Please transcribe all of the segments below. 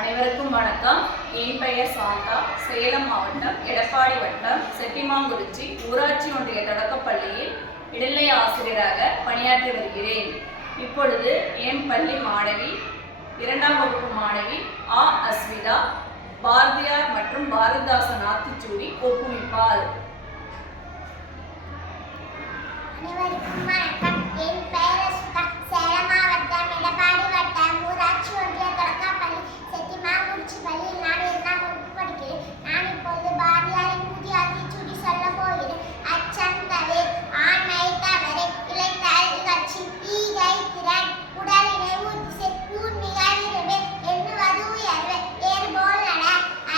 அனைவருக்கும் வணக்கம். என் பெயர் சாந்தா. சேலம் மாவட்டம் எடப்பாடி வட்டம் செட்டிமாங்குறிச்சி ஊராட்சி ஒன்றிய தொடக்கப்பள்ளியில் இடைநிலை ஆசிரியராக பணியாற்றி வருகிறேன். இப்பொழுது என் பள்ளி மாணவி 2ஆம் வகுப்பு மாணவி அஸ்விதா பாரதியார் மற்றும் பாரதிதாசன் ஆத்திச்சூடி ஒப்புமிப்பாள். அனைவருக்கும் வணக்கம். என் பெயர் அஸ்விதா. சேலம் மாவட்டம் எடப்பாடி வட்டம் ஊராட்சி ஒன்றிய தொடக்கப்பள்ளி செட்டிமாங்குறிச்சி பள்ளியில் நான் 2ஆம் வகுப்பு படிக்கிறேன். நான் இப்பொழுது பாரதியாரின் புதிய ஆத்திச்சூடி சொல்ல போகிறேன். அச்சம் தவிர, ஆண்மை தவிர, இளைத்தல் இகழ்ச்சி, ஈகை திறன், உடலினை உறுதி செய், ஊன்மிக விரும்பு, எண்ணுவது உயர்வு, ஏறுபோல் நட,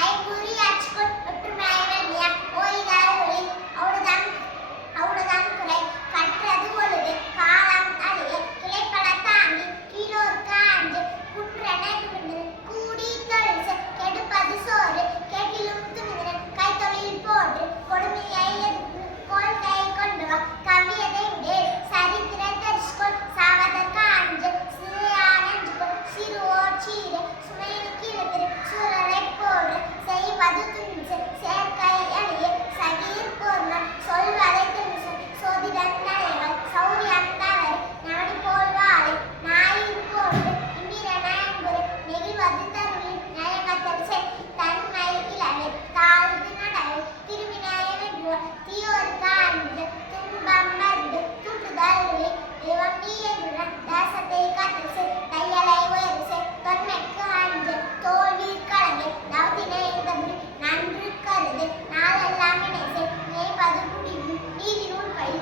ஐங்குறி அச்சுக்கொள், ஒற்றுமை வெள்ளியா, ஓய்தல் ஒளி, அவுடுதம் குறை, கற்றது ஒழுகு, காலம் அழிய, கிளைப்பட தாங்கி, கீழோர்க்கு அஞ்சு, குன்றென குவிந்தது, கூடி தொழில் செய், கெடுப்பது சோறு, கேட்டிலும் துணிந்தன, கைத்தொழில் போன்று, கொடுமையை எதிர்த்து, கொள்கை கொண்டு வா, கவ்வியதை விடு, சரித்திர தெரிசுகொள், சாவதற்கு அஞ்சு, சிறையான் அஞ்சுகொள், சிறுவோர் சீரு, சுமையினுக்கு இழுத்திரு, சூழலை போன்று, செய்வது துணிச்சு, சேர்க்கை அழிய, சகீர் போர்மன், சொல்வதை தெரிசு, சோதிடன் நடைகள், சௌரியம் தவறு, நவடி போல் வாழை, நாயிர் போன்று, இந்திரன அன்புறு, நெகிழ்வது தருளின், நயங்கத்தல் செய், தன்மை இளவே, தாழ்ந்து நடவு, திருவினை வென்றுவர், தீயோருக்கு அஞ்சு, துன்பம் மருந்து, தூற்றுதல் ஒளி, தெய்வம் நீ என்றுடன், தேசத்தை காத்தல் செய், தையலை உயர்வு செய், தொன்மைக்கு அஞ்சு, தோல்வி கலங்கு, தவத்தினை தவிர, நன்று கருது, நாளெல்லாம் இணை செய், மேய்ப்பது முடிவு, நீதி நூல் பழி,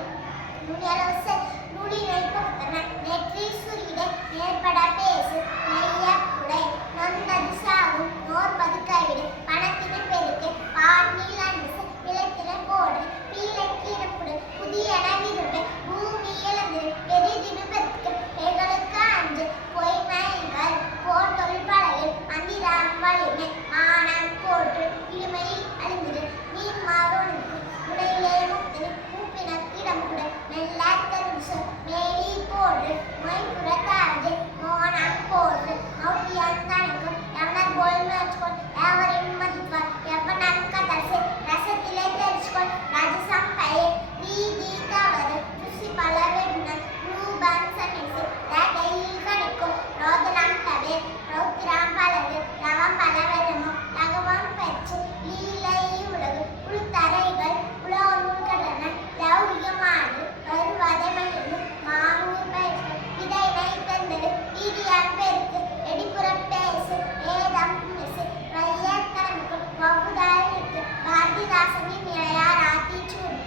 நுழையளவு செய், நூலினை பகுத்தன, நெற்றி சுருகிட, நேர்பட பேசு, மெய்ய குடை, நொந்தது சாகும், நோர்பது கைவிடு, பணத்தினை பெருக்கு, பாடீல் அன்பு, இலத்தினை போடு, பீலைக்கு இடப்புடு, புதியன விரும்பு, பூமி இழந்திரு, பெரிதினு பெருக்கு, பெண்களுக்கு அஞ்சு, பொய்மைகள், போர் தொழில் பழகில், மந்திரம் வலிமை, மானம் போற்று, இடுமையில் அழிந்திரு, நீர் மாறுனுக்கு, உடையிலே முக்தினு, மூப்பினக்கு இடமுடு, மெல்ல தெரிசு, மேலி போடு, மொய்புற தாழ்ந்து, மோனம் போற்று, மௌட்டியம் தனக்கும், எவனர் போல் முயற்சிக்கொள், எவரின் மதிப்பார், எவனம் கதல் செய், ரசத்திலே தெரிச்சுக்கொள், ராஜசம் பயிர், ரீதி தவறு, ருசி பல வெண்ணம், ரூபம் சமைச்சு, ரகையில் கணிக்கும், ரோதனம் தவிர, ரௌத்திரம் பலது, லவம் பல வெள்ளமும், லகவம் பெற்று, லீலை உலகு, உளுத்தரைகள், உலோனும் கடன, லௌகியமானது, வருவதை மகிழ்ந்து, மானூர் பயிற்று, இதைனை தந்தது, வீரியம் பெருக்கு, எடிப்புறம் பேசு, ஏதம் மிசு, வையத் தலைமுக்குள், வவ்வுதால் நிற்கு, பாரதிதாசனின் இளையார் ஆத்திச்சூடி,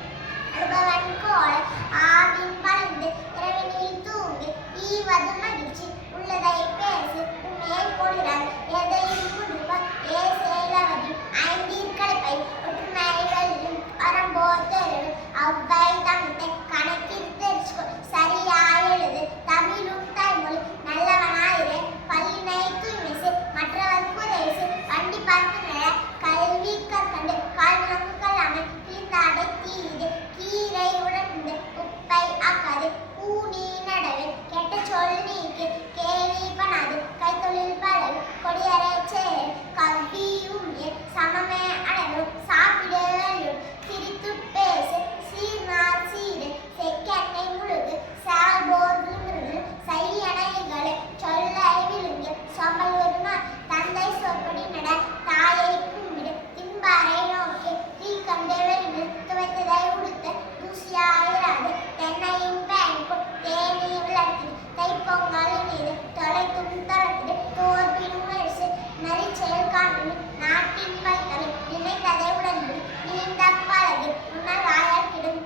அனுபவன் கோலை, ஆவின் பழிந்து, இரவினில் தூங்கு, ஈவது மகிழ்ச்சி, உள்ளதை பேசு, உண்மையை பொழிறார், எதையும் முடிப்ப, ஏசேலவதி, ஐந்தீர் களைப்பை, ஒற்றுமை வெல்லும், வரம்போ தெருவு, அவ்வை தமிழை, கணக்கில் தெரிச்சுக்கொள், சரியாய் எழுது, தமிழும் தாய்மொழி, நல்லவனாயிரு, பல்லினை தூய்மை செய், மற்றவர் குறை செய், வண்டி பார்த்து நட, கல்வி கற்கண்டு, கால்விளங்கு கல்லாமை, கிழிந்தாடை தீது, கீரை உடந்து, உப்பை ஆக்காது, ஊனி நடவு, கெட்ட சொல் நீக்கு, கேலி பண்ணாது, கைத்தொழில் பழகு, கொடியரை சேர், கல்வி உண்மை, சமமே அடைவு, சாப்பிடு வெள்ளூர், சிரித்து பேசு, சீர்நார் சீரு, செக்கெண்ணை முழுகு, சால்போர் விழுங்கு, செய்யணைகளை, சொல்லை விழுங்கு, சொம்பல் ஒரு நாள், தந்தை சொற்படி நட, தாயை கும்பிடு, திம்பாரை நோக்கி, தீ கண்டு வெளிந்து, துவைத்ததை உடுத்த, தூசியாயிராது, தென்னையின் பயன்கொள், தேனி விளக்கு, தைப்பொங்கல் நீது, தொலைத்தும் தொலைத்திடு, தோற்பின் முயற்சி, நரிச்செயல் காணும், நாட்டின் வைத்தலை, நினைத்ததை உடன்பு, நீண்ட பழகு, முன்னால் ஆயர்க்கிடும்,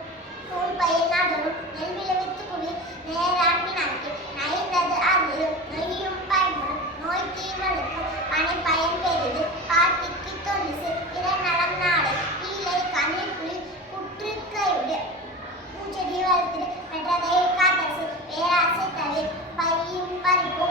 நூல் பயிர் நடரும், நெல் விளைவித்து குவி, நேராண்மை நாக்கி, நைந்தது அகிலும், நொய்யும் பயன்படும், நோய் தீவழுக்கும், பனை பயன் பெரிது, பாட்டிக்கு தொழிசு, இறநலம் நாடு, ஈலை கண்ணில் புலி, புற்று கைவிடு, பூச்செடி வளர்த்திடு, பெற்றதை காத்தரசு, பேராசை தவிர, பையும் பறிப்பும்,